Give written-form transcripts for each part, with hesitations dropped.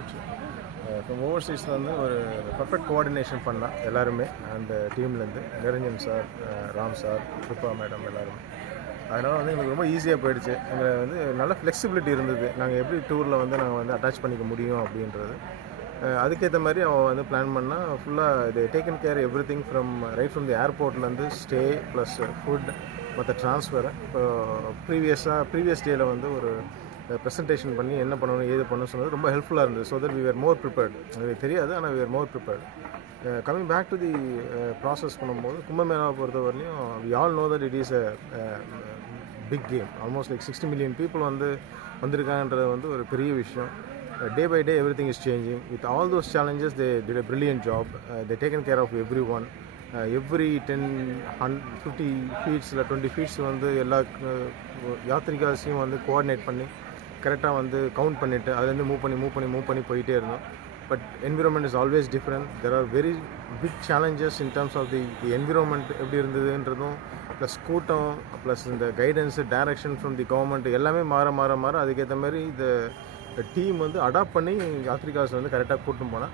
போச்சு. ஃப்ரம் ஓவர்சீஸில் வந்து ஒரு பர்ஃபெக்ட் கோஆர்டினேஷன் பண்ணால் எல்லாருமே அந்த டீம்லேருந்து Niranjan sir, Ram sir, Kripa madam எல்லாருமே. அதனால் வந்து எங்களுக்கு ரொம்ப ஈஸியாக போயிடுச்சு. எங்களை வந்து நல்ல ஃப்ளெக்சிபிலிட்டி இருந்தது. நாங்கள் எப்படி டூரில் வந்து நாங்கள் வந்து அட்டாச் பண்ணிக்க முடியும் அப்படின்றது. அதுக்கேற்ற மாதிரி அவன் வந்து பிளான் பண்ணால் ஃபுல்லாக இது taken care everything from right from the ஏர்போர்ட்லேருந்து ஸ்டே ப்ளஸ் ஃபுட் மற்ற ட்ரான்ஸ்ஃபரை. இப்போ ப்ரீவியஸ் டேயில் வந்து ஒரு ப்ரெசன்டேஷன் பண்ணி என்ன பண்ணணும் ஏது பண்ணணும் சொன்னது ரொம்ப ஹெல்ப்ஃபுல்லாக இருந்தது. So that we are more prepared. எனக்கு தெரியாது, ஆனால் we are more prepared. Coming back to the process பண்ணும்போது கும்பமேளாவை பொறுத்தவரையிலையும் we all know that it is a big game. Almost like 60 million people வந்திருக்காங்கன்றது வந்து ஒரு பெரிய விஷயம். Day by day everything is changing. With all those challenges they did a brilliant job. They taken care of everyone. Every 10, 50 feet 20 feet வந்து எல்லா யாத்திரிகாஸையும் வந்து coordinate பண்ணி கரெக்டாக வந்து கவுண்ட் பண்ணிவிட்டு அதுலேருந்து மூவ் பண்ணி போயிட்டே இருந்தோம். But environment is always different. There are very big challenges in terms of the environment எப்படி இருந்ததுன்றதும் ப்ளஸ் கூட்டம் ப்ளஸ் இந்த guidance direction from the government எல்லாமே மாற அதுக்கேற்ற மாதிரி இந்த டீம் வந்து அடாப்ட் பண்ணி யாத்ரிகாஸ் வந்து கரெக்டாக கூட்டின்னு போனால்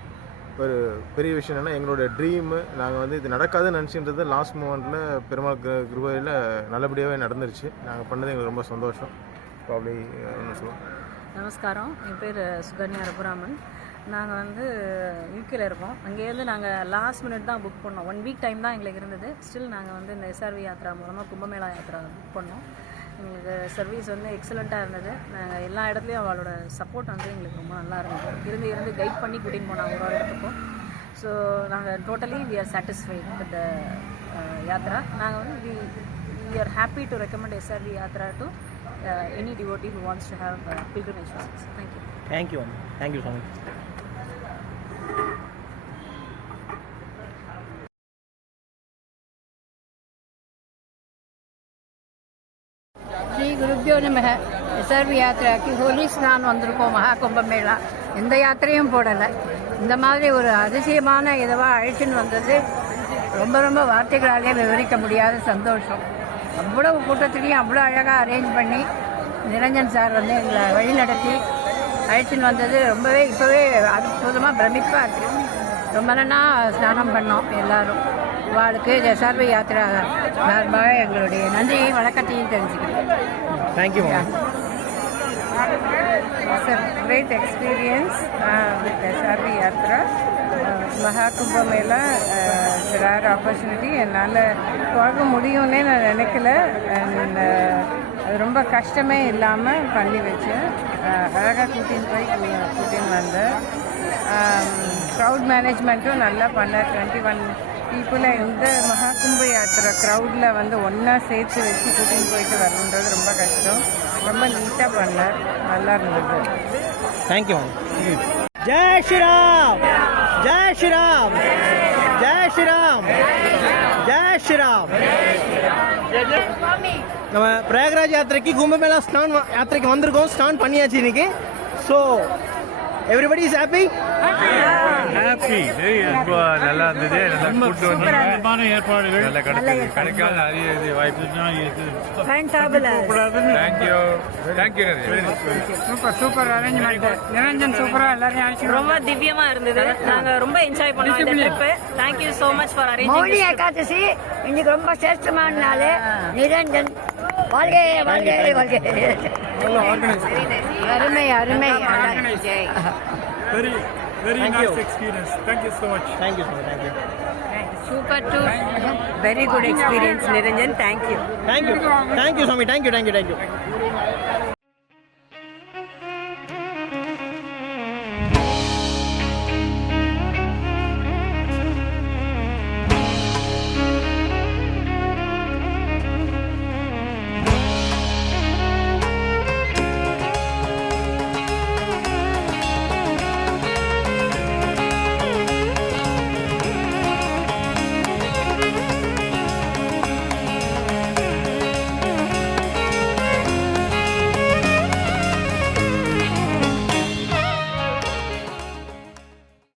ஒரு பெரிய விஷயம். என்னென்னா எங்களோட ட்ரீமு நாங்கள் வந்து இது நடக்காதுன்னு நினச்சின்றது லாஸ்ட் மூமெண்ட்டில் பெருமாள் கிருபையில் நல்லபடியாகவே நடந்துருச்சு. நாங்கள் பண்ணது எங்களுக்கு ரொம்ப சந்தோஷம். ப்ராப்ளி ஒன்று சொல்லுவோம். நமஸ்காரம், என் பேர் சுகன்யா ரகுராமன். நாங்கள் வந்து யூகேல இருக்கோம். அங்கேருந்து நாங்கள் லாஸ்ட் மினிட் தான் புக் பண்ணோம். 1 week டைம் தான் எங்களுக்கு இருந்தது. ஸ்டில் நாங்கள் வந்து இந்த எஸ்ஆர்வி யாத்ரா மூலமாக கும்பமேளா யாத்ரா புக் பண்ணோம். எங்களுக்கு சர்வீஸ் வந்து எக்ஸலண்ட்டாக இருந்தது. நாங்கள் எல்லா இடத்துலையும் அவளோட சப்போர்ட் வந்து எங்களுக்கு ரொம்ப நல்லா இருந்தது. இருந்து கைட் பண்ணி கூட்டின்னு போனாங்க ஒரு இடத்துக்கும். ஸோ நாங்கள் totally we are satisfied with the yatra. நாங்கள் வந்து we are happy to recommend SRV Yatra to any devotee who wants to have pilgrimage visits. Thank you. Thank you so much. Shri குருப்யோ நமக. எஸ்ஆர்வி யாத்திராக்கு ஹோலி ஸ்நான் வந்திருக்கோம். மகா கும்பமேளா எந்த யாத்திரையும் போடலை. இந்த மாதிரி ஒரு அதிசயமான இதுவாக அழைச்சின்னு வந்தது ரொம்ப வார்த்தைகளாலே விவரிக்க முடியாத சந்தோஷம். அவ்வளவு கூட்டத்துலேயும் அவ்வளோ அழகாக அரேஞ்ச் பண்ணி நிரஞ்சன் சார் வந்து எங்களை வழி நடத்தி அழைச்சின்னு வந்தது இப்போவே அற்புதமாக பிரமிப்பாக இருக்குது. ரொம்ப நாளாக ஸ்நானம் பண்ணோம் எல்லோரும். வாழ்க்கை எஸ்ஆர்வி யாத்திரா சார்பாக எங்களுடைய நன்றியை வணக்கத்தையும் தெரிஞ்சுக்கிறேன். Thank you. It's a great experience with SRV Yatra. Mahakumbha Mela, rare opportunity. என்னால் போக முடியும்னே நான் நினைக்கல. அண்ட் அது ரொம்ப கஷ்டமே இல்லாமல் பண்ணி வச்சேன். அழகாக கூட்டின்னு வந்தேன். க்ரௌட் மேனேஜ்மெண்ட்டும் நல்லா பண்ணேன். 21 பீப்புளை இந்த மகாகும்ப யாத்திரை க்ரௌடில் வந்து ஒன்றா சேர்த்து வச்சு கூட்டின்னு போயிட்டு வரணுன்றது ரொம்ப கஷ்டம். ரொம்ப நீட்டாக பண்ணேன். நல்லா இருந்தது. தேங்க்யூ. ஜெய் ஸ்ரீராம், ஜெய் ஸ்ரீராம், ஜெய் ஸ்ரீராம், ஜெய் ஸ்ரீராம். நம்ம பிரயாகராஜ் யாத்திரைக்கு கும்பமேளா ஸ்நான் யாத்திரைக்கு வந்திருக்கோம். ஸ்நான் பண்ணியாச்சு இன்னைக்கு. So everybody is happy. ரொம்ப நல்லா இருந்தது. நல்லா கூட்டு வந்து ஏற்பாடுகள் நல்லா கிடைக்காத நிறைய வாய்ப்பு. Super arrangement. நிரஞ்சன் சூப்பரா எல்லாரையும் ரொம்ப திவ்யமா இருந்தது. நாங்க ரொம்ப என்ஜாய் பண்ணோம் இந்த trip. Thank you so much for arranging Mauni Ekadashi இன்னைக்கு ரொம்ப சிரேஷ்டமான நாள். நிரஞ்சன் வாழ்கை வாழ்கை வாழ்கை. அருமை அருமை. Very nice experience. Thank you so much. Thank you. super to very good experience Niranjan. Thank you. Swami. Thank you.